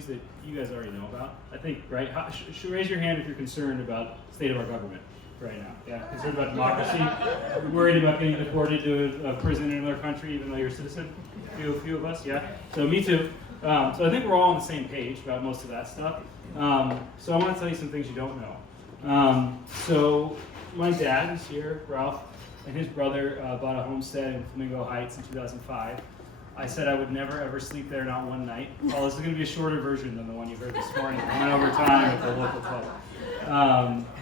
that you guys already know about, I think, right? Should raise your hand if you're concerned about the state of our government right now. Yeah, concerned about democracy, worried about getting deported to a prison in another country even though you're a citizen. A few of us, yeah. So me too. So I think we're all on the same page about most of that stuff. So I want to tell you some things you don't know. So my dad is here, Ralph, and his brother bought a homestead in Flamingo Heights in 2005. I said I would never ever sleep there, not one night. Well, this is going to be a shorter version than the one you heard this morning. I went over time at the local pub.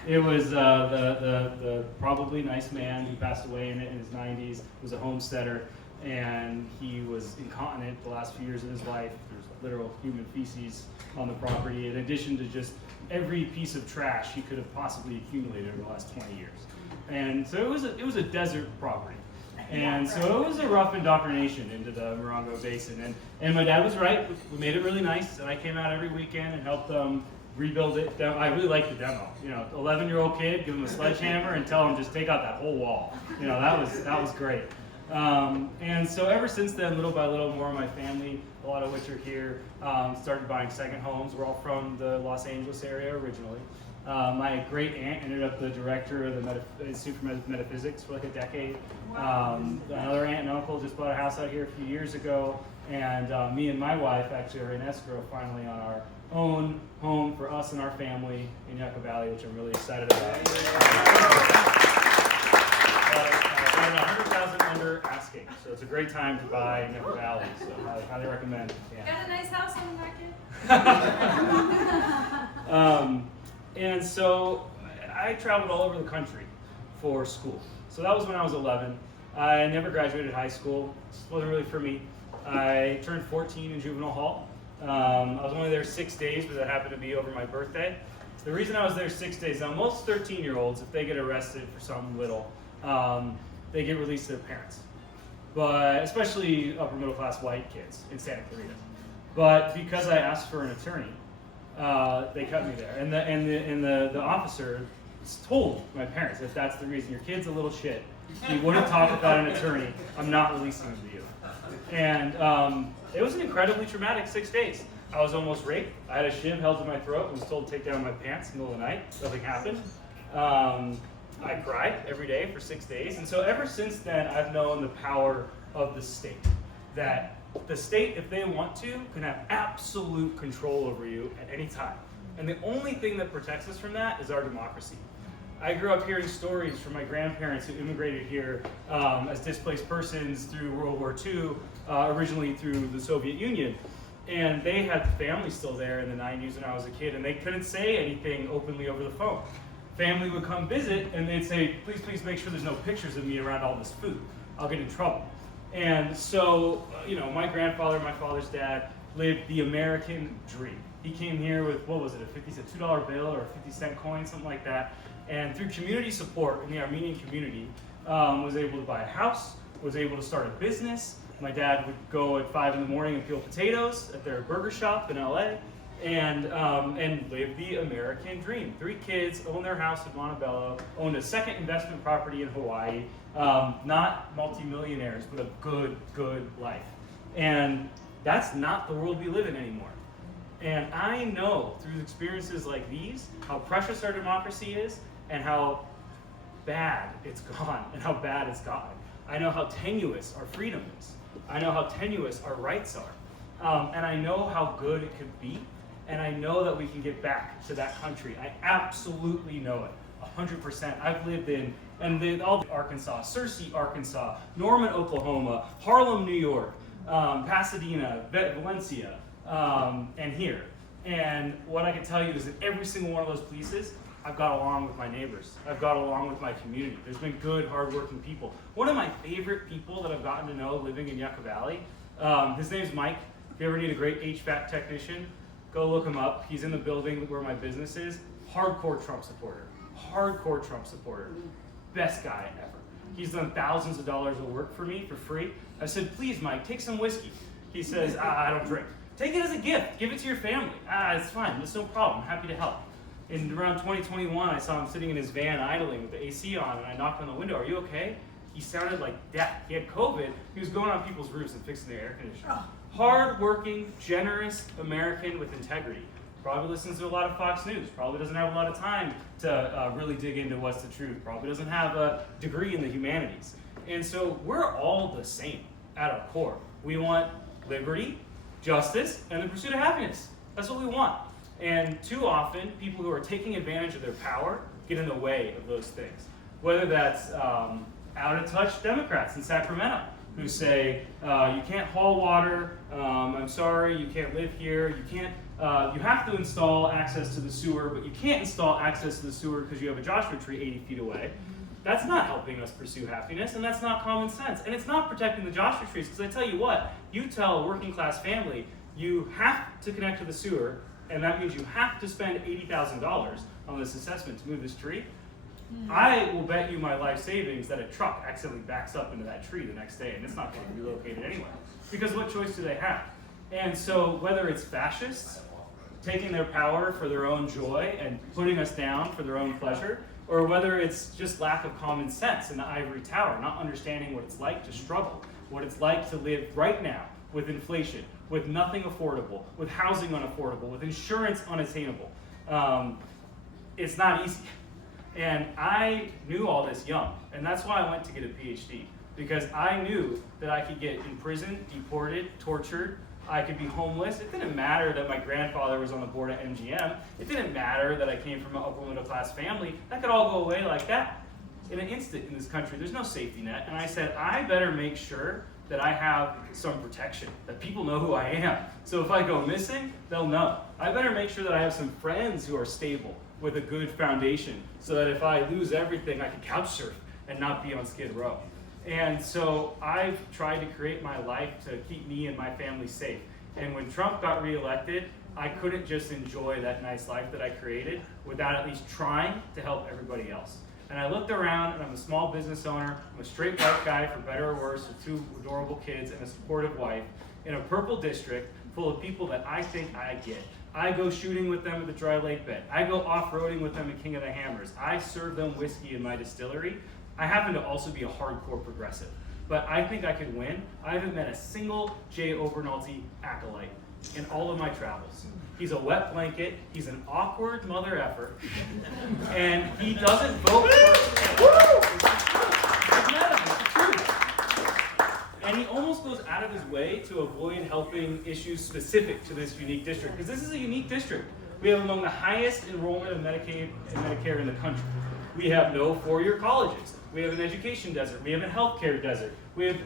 It was the probably nice man who passed away in his 90s, was a homesteader, and he was incontinent the last few years of his life. There's literal human feces on the property, in addition to just every piece of trash he could have possibly accumulated over the last 20 years. And so it was a desert property. And so it was a rough indoctrination into the Morongo Basin. And my dad was right. We made it really nice, and I came out every weekend and helped them rebuild it. I really liked the demo. 11-year-old kid, give him a sledgehammer and tell him just take out that whole wall. That was great. And so ever since then, little by little, more of my family, a lot of which are here, started buying second homes. We're all from the Los Angeles area originally. My great aunt ended up the director of the Institute for Metaphysics for like a decade. Another aunt and uncle just bought a house out here a few years ago, and me and my wife actually are in escrow finally on our own home for us and our family in Yucca Valley, which I'm really excited about. About 100,000 under asking, so it's a great time to buy in Yucca Valley. So I highly recommend. Yeah. Got a nice house on the market. And so I traveled all over the country for school. So that was when I was 11. I never graduated high school. It wasn't really for me. I turned 14 in juvenile hall. I was only there 6 days, but that happened to be over my birthday. The reason I was there 6 days, now most 13-year-olds, if they get arrested for something little, they get released to their parents. But especially upper middle class white kids in Santa Clarita. But because I asked for an attorney, they cut me there, and the officer told my parents, if that's the reason, your kid's a little shit, he wouldn't talk without an attorney, I'm not releasing him to you. And it was an incredibly traumatic 6 days. I was almost raped. I had a shiv held to my throat and was told to take down my pants in the middle of the night. Nothing happened. I cried every day for 6 days, and so ever since then I've known the power of the state. That the state, if they want to, can have absolute control over you at any time. And the only thing that protects us from that is our democracy. I grew up hearing stories from my grandparents who immigrated here as displaced persons through World War II, originally through the Soviet Union. And they had family still there in the 90s when I was a kid, and they couldn't say anything openly over the phone. Family would come visit, and they'd say, please make sure there's no pictures of me around all this food. I'll get in trouble. And so, my grandfather, my father's dad, lived the American dream. He came here with, what was it, a $2 bill or a 50-cent coin, something like that. And through community support in the Armenian community, was able to buy a house, was able to start a business. My dad would go at 5 in the morning and peel potatoes at their burger shop in LA, and live the American dream. 3 kids, owned their house in Montebello, owned a second investment property in Hawaii, not multimillionaires, but a good life. And that's not the world we live in anymore. And I know through experiences like these, how precious our democracy is and how bad it's gone and how bad it's gotten. I know how tenuous our freedom is. I know how tenuous our rights are. And I know how good it could be. And I know that we can get back to that country. I absolutely know it, 100%. I've lived in all Arkansas, Searcy, Arkansas, Norman, Oklahoma, Harlem, New York, Pasadena, Valencia, and here. And what I can tell you is that every single one of those places, I've got along with my neighbors. I've got along with my community. There's been good, hardworking people. One of my favorite people that I've gotten to know living in Yucca Valley, his name's Mike. If you ever need a great HVAC technician, go look him up. He's in the building where my business is. Hardcore Trump supporter. Hardcore Trump supporter. Best guy ever. He's done thousands of dollars of work for me for free. I said, please, Mike, take some whiskey. He says, I don't drink. Take it as a gift. Give it to your family. It's fine. It's no problem. I'm happy to help. In around 2021, I saw him sitting in his van idling with the AC on, and I knocked on the window. Are you okay? He sounded like death. He had COVID. He was going on people's roofs and fixing their air conditioning. hard-working, generous American with integrity. Probably listens to a lot of Fox News. Probably doesn't have a lot of time to really dig into what's the truth. Probably doesn't have a degree in the humanities. And so we're all the same at our core. We want liberty, justice, and the pursuit of happiness. That's what we want. And too often, people who are taking advantage of their power get in the way of those things. Whether that's out-of-touch Democrats in Sacramento who say, you can't haul water, I'm sorry, you can't live here, you have to install access to the sewer, but you can't install access to the sewer because you have a Joshua tree 80 feet away. That's not helping us pursue happiness, and that's not common sense. And it's not protecting the Joshua trees, because I tell you what, you tell a working class family, you have to connect to the sewer, and that means you have to spend $80,000 on this assessment to move this tree. I will bet you my life savings that a truck accidentally backs up into that tree the next day, and it's not going to be relocated anyway. Because what choice do they have? And so whether it's fascists taking their power for their own joy and putting us down for their own pleasure, or whether it's just lack of common sense in the ivory tower, not understanding what it's like to struggle, what it's like to live right now with inflation, with nothing affordable, with housing unaffordable, with insurance unattainable. It's not easy. And I knew all this young, and that's why I went to get a PhD, because I knew that I could get imprisoned, deported, tortured, I could be homeless. It didn't matter that my grandfather was on the board at MGM. It didn't matter that I came from an upper middle class family. That could all go away like that in an instant in this country. There's no safety net. And I said, I better make sure that I have some protection, that people know who I am. So if I go missing, they'll know. I better make sure that I have some friends who are stable with a good foundation, so that if I lose everything, I can couch surf and not be on Skid Row. And so I've tried to create my life to keep me and my family safe. And when Trump got reelected, I couldn't just enjoy that nice life that I created without at least trying to help everybody else. And I looked around, and I'm a small business owner, I'm a straight white guy, for better or worse, with 2 adorable kids and a supportive wife, in a purple district full of people that I think I get. I go shooting with them at the Dry Lake Bed. I go off-roading with them at King of the Hammers. I serve them whiskey in my distillery. I happen to also be a hardcore progressive, but I think I could win. I haven't met a single Jay Obernolte acolyte in all of my travels. He's a wet blanket, he's an awkward mother effer, and he doesn't vote for and he almost goes out of his way to avoid helping issues specific to this unique district, because this is a unique district. We have among the highest enrollment of Medicaid and Medicare in the country. We have no 4-year colleges. We have an education desert. We have a healthcare desert. We have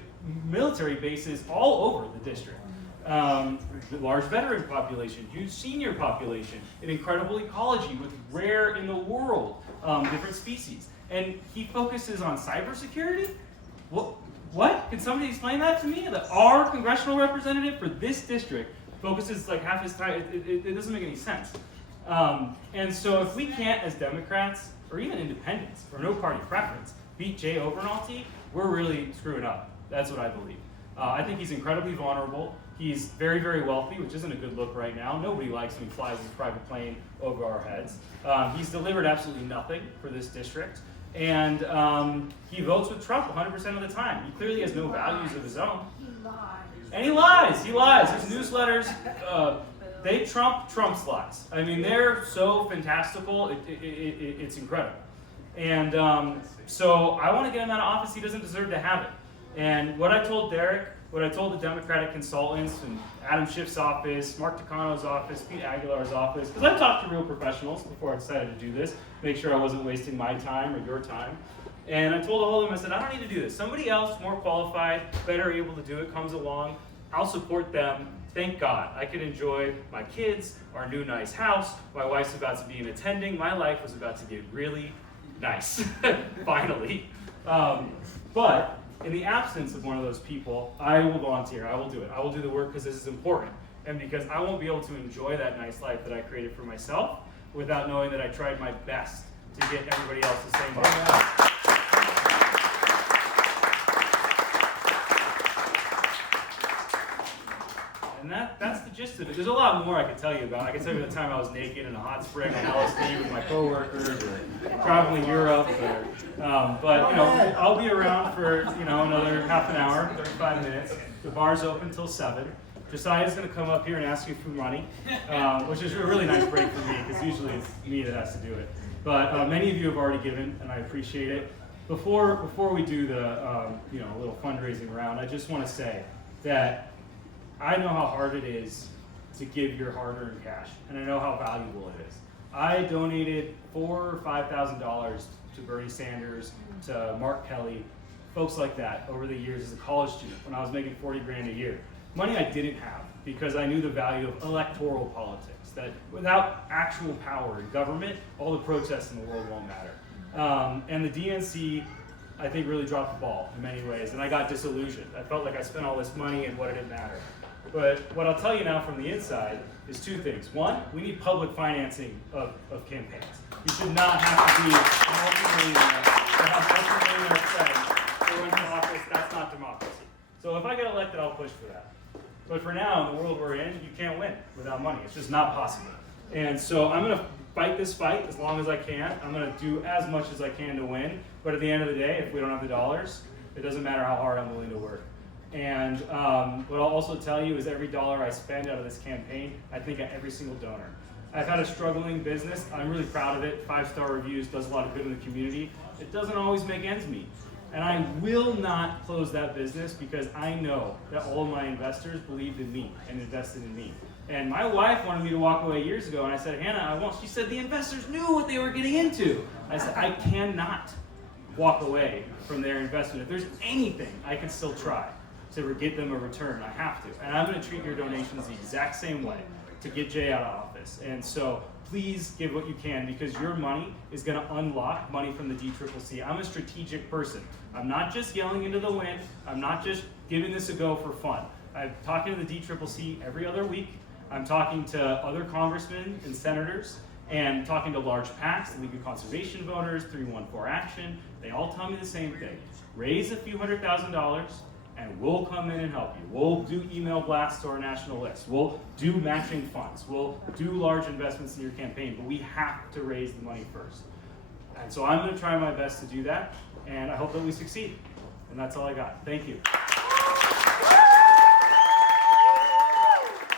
military bases all over the district. Large veteran population, huge senior population, an incredible ecology with rare in the world different species. And he focuses on cybersecurity? What? Can somebody explain that to me? That our congressional representative for this district focuses like half his time. It doesn't make any sense. And so if we can't, as Democrats, or even independents, or no party preference, beat Jay Obernolte, we're really screwing up. That's what I believe. I think he's incredibly vulnerable. He's very, very wealthy, which isn't a good look right now. Nobody likes when he flies his private plane over our heads. He's delivered absolutely nothing for this district. And he votes with Trump 100% of the time. He clearly has no values of his own. He lies. And he lies. His newsletters, they trump Trump's lies. I mean, they're so fantastical, it's incredible. And so I want to get him out of office. He doesn't deserve to have it. And what I told Derek, what I told the Democratic consultants and Adam Schiff's office, Mark Takano's office, Pete Aguilar's office, because I talked to real professionals before I decided to do this, make sure I wasn't wasting my time or your time. And I told all of them, I said, I don't need to do this. Somebody else more qualified, better able to do it comes along. I'll support them. Thank God. I can enjoy my kids, our new nice house. My wife's about to be an attending. My life was about to get really nice, finally. But in the absence of one of those people, I will volunteer. I will do it. I will do the work because this is important. And because I won't be able to enjoy that nice life that I created for myself without knowing that I tried my best to get everybody else the same life. And that's the gist of it. There's a lot more I could tell you about. I could tell you the time I was naked in a hot spring on LSD with my coworkers, or traveling Europe, but you know, I'll be around for another half an hour, 35 minutes. The bar's open till 7. Josiah's going to come up here and ask you for money, which is a really nice break for me because usually it's me that has to do it. But many of you have already given, and I appreciate it. Before we do the little fundraising round, I just want to say that I know how hard it is to give your hard-earned cash, and I know how valuable it is. I donated $4,000 or $5,000 to Bernie Sanders, to Mark Kelly, folks like that over the years as a college student when I was making 40 grand a year. Money I didn't have because I knew the value of electoral politics, that without actual power in government, all the protests in the world won't matter. And the DNC, I think, really dropped the ball in many ways, and I got disillusioned. I felt like I spent all this money and what did it matter? But what I'll tell you now from the inside is two things. One, we need public financing of campaigns. You should not have to be a multi-millionaire to have multi-millionaire friends to run for office. That's not democracy. So if I get elected, I'll push for that. But for now, in the world we're in, you can't win without money. It's just not possible. And so I'm going to fight this fight as long as I can. I'm going to do as much as I can to win. But at the end of the day, if we don't have the dollars, it doesn't matter how hard I'm willing to work. And what I'll also tell you is every dollar I spend out of this campaign, I think of every single donor. I've had a struggling business. I'm really proud of it. 5-star reviews, does a lot of good in the community. It doesn't always make ends meet. And I will not close that business because I know that all of my investors believed in me and invested in me. And my wife wanted me to walk away years ago, and I said, Hannah, I won't. She said, the investors knew what they were getting into. I said, I cannot walk away from their investment. If there's anything, I can still try to get them a return. I have to. And I'm going to treat your donations the exact same way to get Jay out of office. And so please give what you can because your money is going to unlock money from the DCCC. I'm a strategic person. I'm not just yelling into the wind. I'm not just giving this a go for fun. I'm talking to the DCCC every other week. I'm talking to other congressmen and senators and talking to large PACs, the League of Conservation Voters, 314 Action. They all tell me the same thing. Raise a few $100,000 and we'll come in and help you. We'll do email blasts to our national list. We'll do matching funds. We'll do large investments in your campaign, but we have to raise the money first. And so I'm going to try my best to do that, and I hope that we succeed. And that's all I got. Thank you.